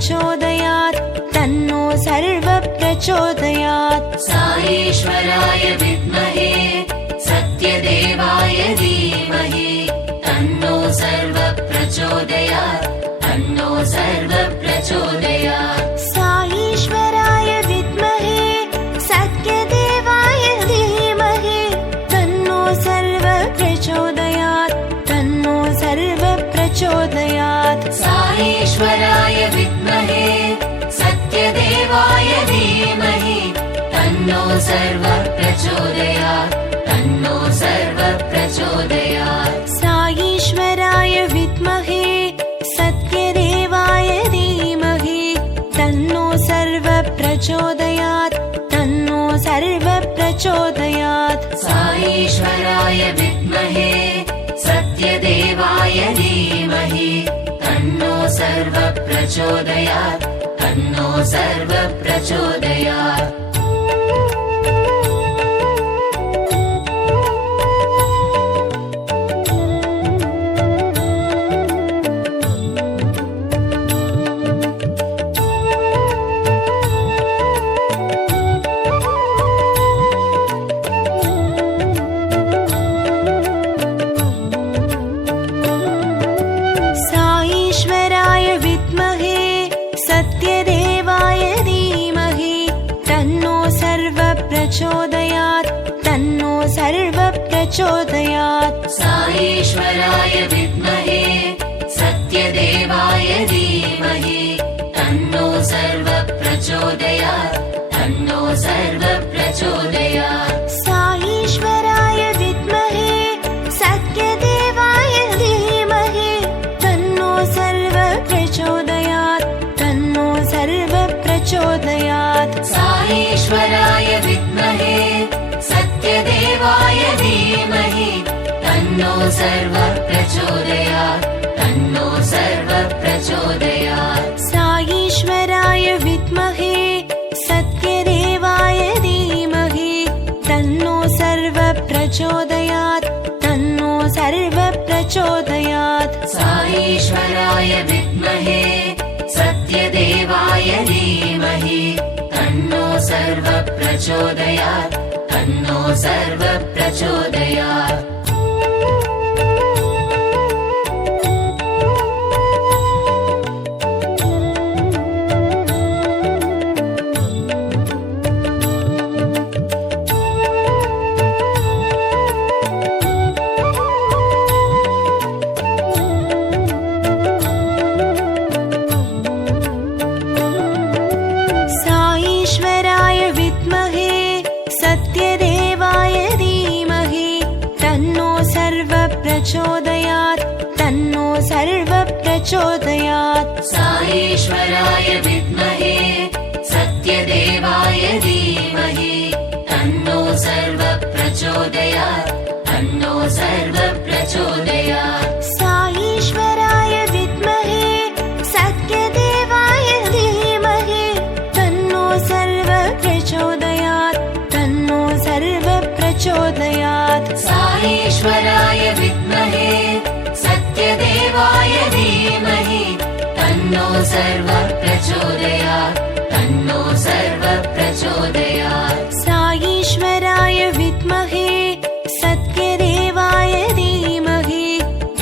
प्रचोदयात् तन्नो सर्व प्रचोदयात् साईश्वराय विद्महे सत्यदेवाय धीमहि तन्नो सर्व प्रचोदयात् तन्नो सर्व प्रचोदयात् साईश्वराय विद्महे सत्यदेवाय धीमहि तन्नो सर्व प्रचोदयात् तन्नो सर्व प्रचोदयात् साईश्वराय विद्महे सत्यदेवाय धीमहि तन्नो सर्व प्रचोदयात् तन्नो सर्व प्रचोदयात् साईश्वराय विद्महे सत्यदेवाय धीमहि तन्नो सर्व प्रचोदयात् तन्नो सर्व प्रचोदयात् साईश्वराय विद्महे सत्यदेवाय धीमहि तन्नो सर्व प्रचोदयात् तन्नो सर्व प्रचोदयात् साईश्वराय विद्महे सत्यदेवाय धीमहि तन्नो सर्व प्रचोदयात् तन्नो सर्व प्रचोदयात् साईश्वराय विद्महे सत्यदेवाय धीमहि तन्नो सर्व प्रचोदयात् तन्नो सर्व प्रचोदयात् साईश्वराय विद्महे सत्यदेवाय धीमहि तन्नो सर्व प्रचोदयात् तन्नो सर्व प्रचोदयात् साईश्वराय विद्महे सत्यदेवाय धीमहि तन्नो सर्व प्रचोदयात् तन्नो सर्व प्रचोदयात् साईश्वराय विद्महे सत्यदेवाय धीमहि तन्नो सर्व प्रचोदयात् तन्नो सर्व प्रचोदयात् साईश्वराय विद्महे सत्यदेवाय धीमहि तन्नो सर्व प्रचोदयात् तन्नो सर्व प्रचोदयात् साईश्वराय विद्महे सत्यदेवाय धीमहि तन्नो सर्व प्रचोदयात् तन्नो सर्व प्रचोदयात् साईश्वराय विद्महे सत्यदेवाय धीमहि तन्नो सर्व प्रचोदयात् तन्नो सर्व प्रचोदयात् साईश्वराय विद्महे सत्यदेवाय धीमहि तन्नो सर्व प्रचोदयात् तन्नो सर्व प्रचोदयात् साईश्वराय विद्महे सत्यदेवाय धीमहि तन्नो सर्व प्रचोदयात् तन्नो सर्व प्रचोदयात् साईश्वराय विद्महे सत्यदेवाय धीमहि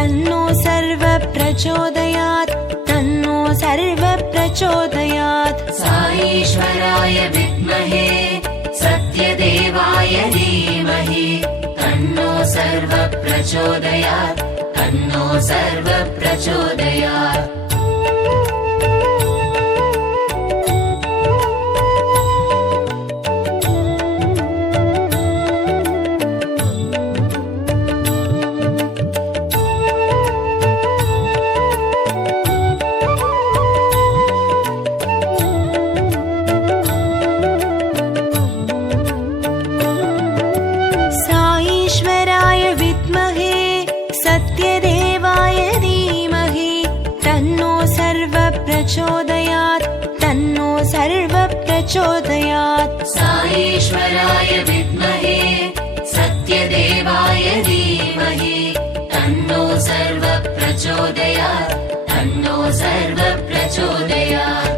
तन्नो सर्व प्रचोदयात् तन्नो सर्व प्रचोदयात् साईश्वराय विद्महे सत्यदेवाय धीमहि तन्नो सर्व प्रचोदयात् तन्नो सर्व प्रचोदयात् साईश्वराय विद्महे सत्यदेवाय धीमहि तन्नो सर्व प्रचोदयात् तन्नो सर्व प्रचोदयात् साईश्वराय विद्महे सत्यदेवाय धीमहि तन्नो सर्व प्रचोदयात् तन्नो सर्व प्रचोदयात्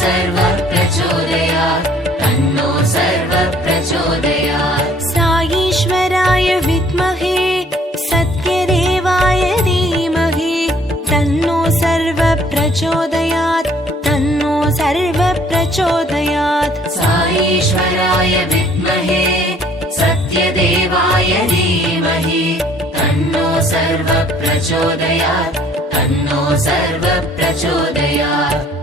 सर्व प्रचोदयात् तन्नो सर्व प्रचोदयात् साईश्वराय विद्महे सत्यदेवाय धीमहि तन्नो सर्व प्रचोदयात् तन्नो सर्व प्रचोदयात् साईश्वराय विद्महे सत्यदेवाय धीमहि तन्नो सर्व प्रचोदयात् तन्नो सर्व प्रचोदयात्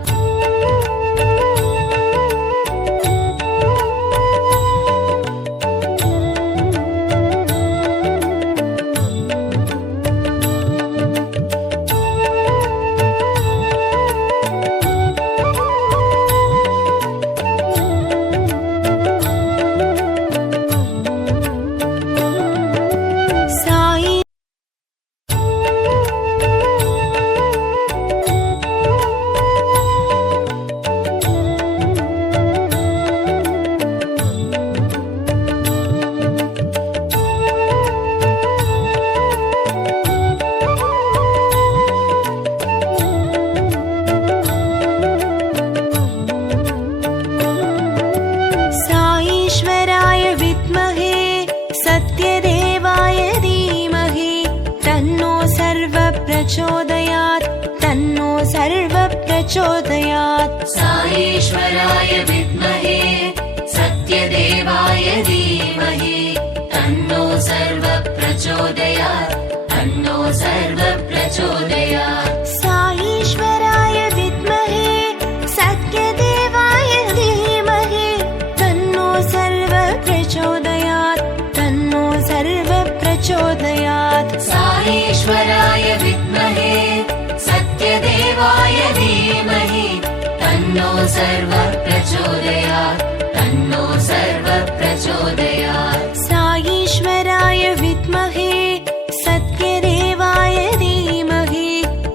प्रचोदयात् तन्नो सर्व प्रचोदयात् साईश्वराय विद्महे सत्यदेवाय धीमहि तन्नो सर्व प्रचोदयात् तन्नो सर्व प्रचोदयात् साईश्वराय विद्महे सत्यदेवाय धीमहि तन्नो सर्व प्रचोदयात् तन्नो सर्व प्रचोदयात् साईश्वराय विद्महे सत्यदेवाय धीमहि तन्नो सर्व प्रचोदयात् तन्नो सर्व प्रचोदयात् साईश्वराय विद्महे सत्यदेवाय धीमहि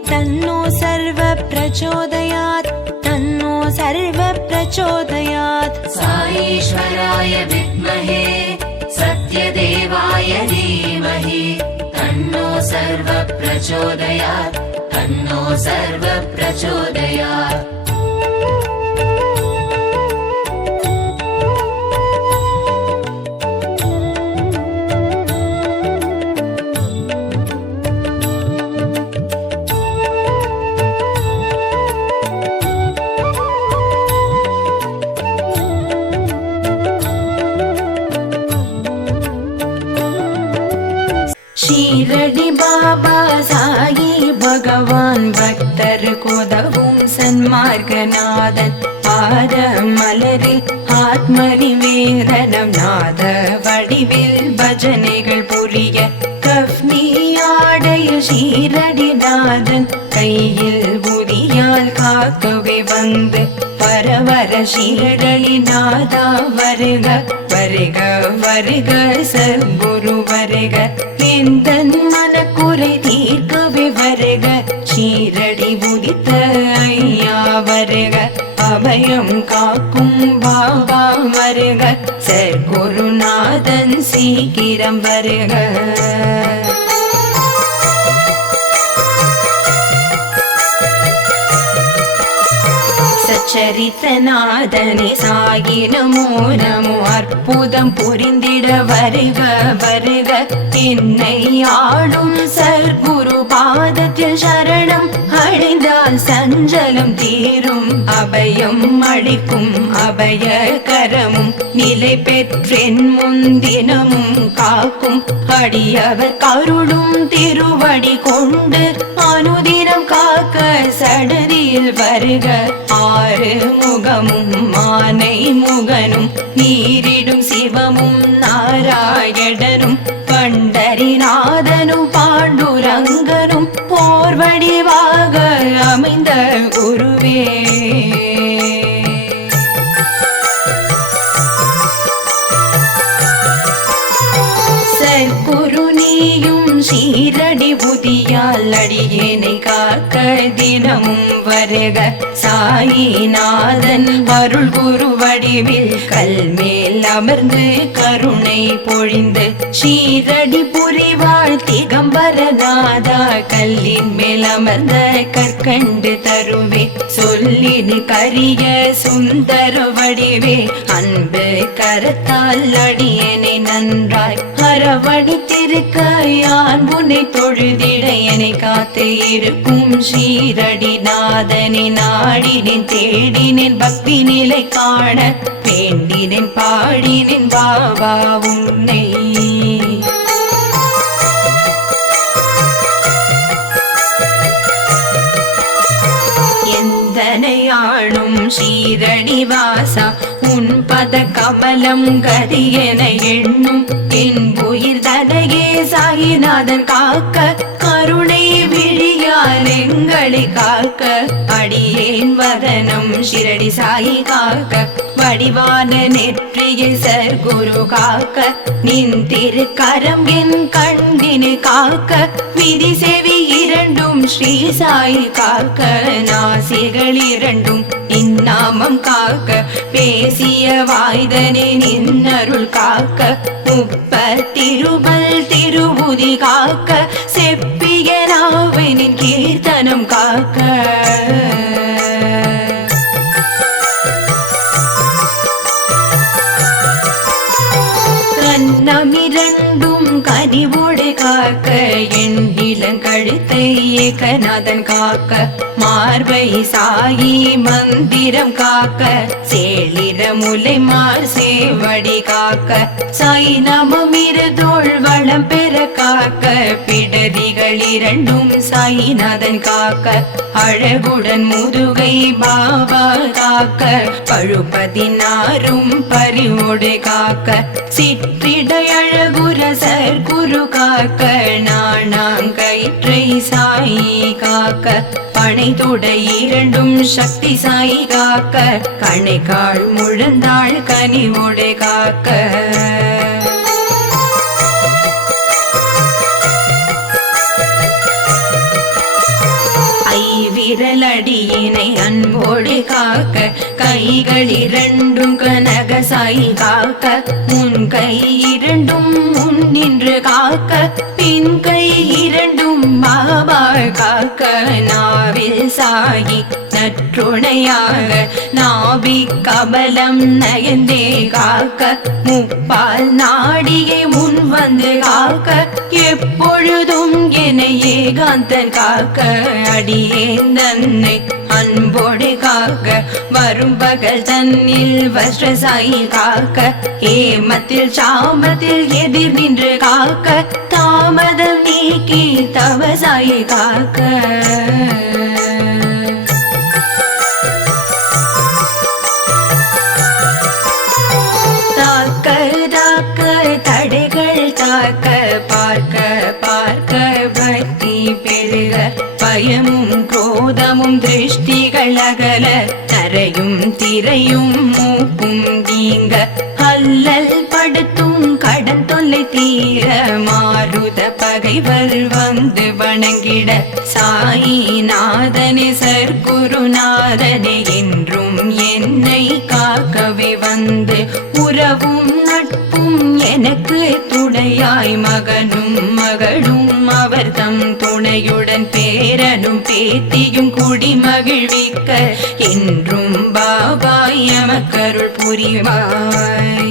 तन्नो सर्व प्रचोदयात् तन्नो सर्व प्रचोदयात् साईश्वराय विद्महे सत्यदेवाय धीमहि तन्नो सर्व प्रचोदयात् तन्नो सर्व प्रचोदयात् ஷீரடி பாபா சாயி பகவான் பக்தர் கோதவும் சன்மார்கநாதன் பாத மலரில் ஆத்ம நிவேதனம் நாத வடிவில் பஜனைகள் புரிய கஃப்னி ஆடையில் ஷீரடிநாதன் கையில் புதியால் காக்கவே வந்து பரவர ஷீரடிநாதா வருக வருக வருக சத்குரு வருக எந்தன் மனக்குறை தீர்க்கவே வருக ஷீரடி உதித்த ஐயா வருக அபயம் காக்கும் பாபா வருக சத்குருநாதன் சீக்கிரம் வருக சச்சரித்தநாதனே சாயி நமோ நமோ அற்புதம் புரிந்திட வருக வருக என்னை ஆளும் சர்க்குரு பாதத்தில் சரணம் அடைந்தால் சஞ்சலம் தீரும் அபயம் அளிக்கும் அபய கரமும் நிலை பெற்றென் முன்தினமும் காக்கும் அடியவர் கருளும் திருவடி கொண்டு அனுதினம் காக்க சடதியில் வருக ஆறு முகமும் மானை முகனும் நீரிடும் சிவமும் நாராயணனும் பண்டரிநாதனும் பாண்டுரங்கனும் போர் வடிவாக அமைந்த குருவே சற்குரு நீயும் ஷீரடி புதியால் அடியேனை காக்க தினமும் வர வருக. சாயிநாதன் அருள் குரு வடிவில் கல்மேல் அமர்ந்து கருணை பொழிந்து ஷீரடி புரிவாள் திகம்பரநாதா கல்லின் மேல் அமர்ந்த கற்கண்டு தருவே சொல்லிடு கரிய சுந்தர வடிவே அன்பு கரத்தால் அடியனை நன்றாய் அரவணைத்திருக்க யான் உன்னை தொழுதிட என்னை காத்து இருக்கும் ஷீரடி நாதனை நாடினேன் தேடினேன் பக்தி நிலை காண வேண்டினேன் பாடினேன் பாபா உன்னை. எந்தனையாளும் ஷீரடி வாசா உன் பத கமலம் கதி என எண்ணும் என் உயிர் தனையே சாயிநாதன் காக்க கருணை விழியால் எங்களை காக்க அடியேன் வதனம் ஷிரடி சாயி காக்க வடிவான நெற்றியை சர்க்குரு காக்க நின் திருக்கரம் என் கண்ணினை காக்க விதி செவி இரண்டும் ஸ்ரீ சாயி காக்க நாசிகள் இரண்டும் இந்நாமம் காக்க பேசிய வாய்தனே நின்னருள் காக்க முப்பத்திருமல் திருவுதி காக்க செப்பிய நாவினின் கீர்த்தனம் காக்க கண்ணமிரண்டும் கனிவோடு காக்க என் இளங்கழுத்தை ஏகநாதன் காக்க மார்பை சாயி மந்திரம் காக்க சேளிர முலை மார் சேவடி காக்க சாய் நமம் இருதோள் வளம் பெற காக்க பிடரிகள் இரண்டும் சாயிநாதன் காக்க அழகுடன் முதுகை பாபா காக்க பழுப்பதினாரும் பரிவோடு காக்க சிற்றிடை அழகுர சர்க்குரு காக்க நாணாங்கயிற்றை சாயி காக்க பனை தொடை இரண்டும் சக்தி சாயி காக்க கணைக்கால் முழந்தாள் கனிவோடு காக்க விரலடியினை அன்போடு காக்க கைகள் இரண்டும் கனக சாயி காக்க முன் கை இரண்டும் முன் நின்று காக்க பின் கை இரண்டும் பாபா காக்க நாவில் சாயி நற்றுணையாக நாபி கபலம் நயந்தே காக்க முப்பால் நாடியை முன் வந்து காக்க எப்பொழுதும் என ஏகாந்தன் காக்க அடியேன் தன்னை அன்போடு காக்க வரும் பகல் தன்னில் வஸ்ரசாயி காக்க ஏமத்தில் சாமத்தில் எதிர் நின்று காக்க தாமதம் நீக்கி தவசாயி காக்க தடைகள் தாக்க பார்க்க பார்க்க பக்தி பெருக பயமும் குரோதமும் திருஷ்டிகள் அகல தரையும் திரையும் மூக்கும் நீங்க அல்லல் படுத்தும் கடன் தொல்லை தீர மாருத பகைவர் வந்து வணங்கிட சாயிநாதனே சர்க்குருநாதனே என்றும் என்னை காக்கவே வந்து உறவும் நட்பும் எனக்கு துணையாய் மகனும் மகளும் அவர் தம் துணையுடன் பேரனும் பேத்தியும் குடி மகிழ்விக்க என்றும் பாபாய் எமக்கருள் புரிவாய்.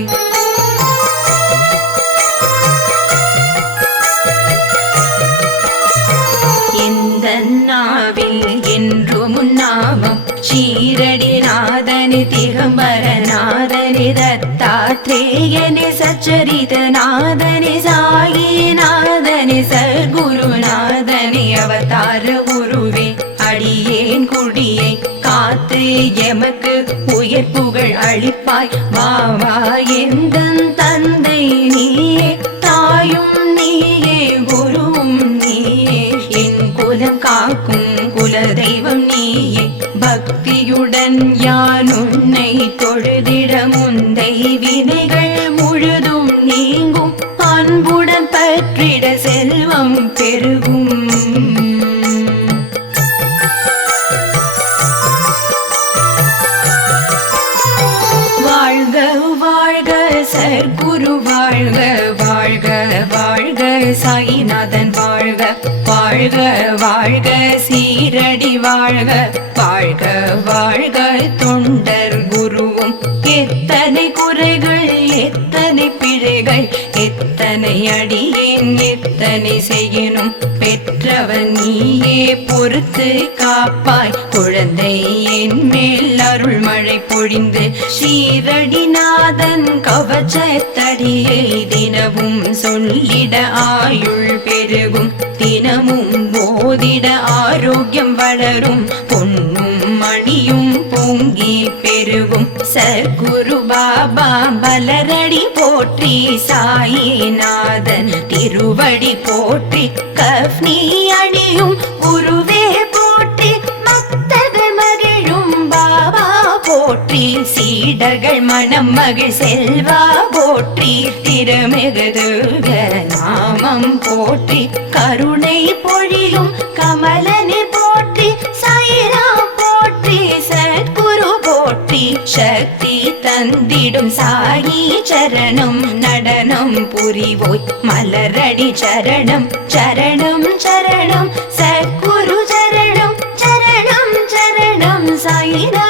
இந்த நாவில் என்றும் நாமம் ஷீரடி நாதனி திகம்பர நாதனி தத்தாத்ரேயனி சச்சரித நாதனி சாயி நாதனி சர்க்குருநாதனி அவதார குருவே அடியேன் குடியை காத்து எமக்கு உயர் புகழ் அளிப்பாய் வாவா எந்தன் தந்தை நீயே தாயும் நீயே குருவும் நீயே என் குலம் காக்கும் குலதெய்வம் நீயே பக்தியுடன் யான் உன்னை தொழுதிட முந்தை வினைகள் முழுதும் நீங்கும் அன்புடன் பற்றிட செல்வம் பெருகும். வாழ்க வாழ்க சீரடி வாழ்க வாழ்க வாழ்க தொண்டர் குருவும் எத்தனை குறைகள் எத்தனை பிழைகள் எத்தனை அடியேன் எத்தனை செய்யணும் பெற்றவன் நீயே பொறுத்து காப்பாய் குழந்தை என் மேல் அருள் மழை பொழிந்து ஸ்ரீரடிநாதன் கவச்சத்தடியை தினமும் சொல்லிட ஆயுள் பெருகும் தினமும் போதிட ஆரோக்கியம் வளரும் பொன்னும் மணியும் பொங்கி பெருகும் சர்க்குரு பாபா பலரடி போற்றி சாயிநாதன் திருவடி போற்றி கஃப்னி அணியும் குருவே போற்றி பக்தர்கள் மகிழும் பாபா போற்றி சீடர்கள் மனம் மகிழ் செல்வா போற்றி திருமிகுதுக நாமம் போற்றி கருணை பொழியும் கமலனை போற்றி சாயிராம் போற்றி சத்குரு போற்றி சக்தி தந்திடும் சாயி சரணம் நடனம் புரிவோய் மலரடி சரணம் சரணம் சரணம் சத்குரு சரணம் சரணம் சரணம் சாயிரா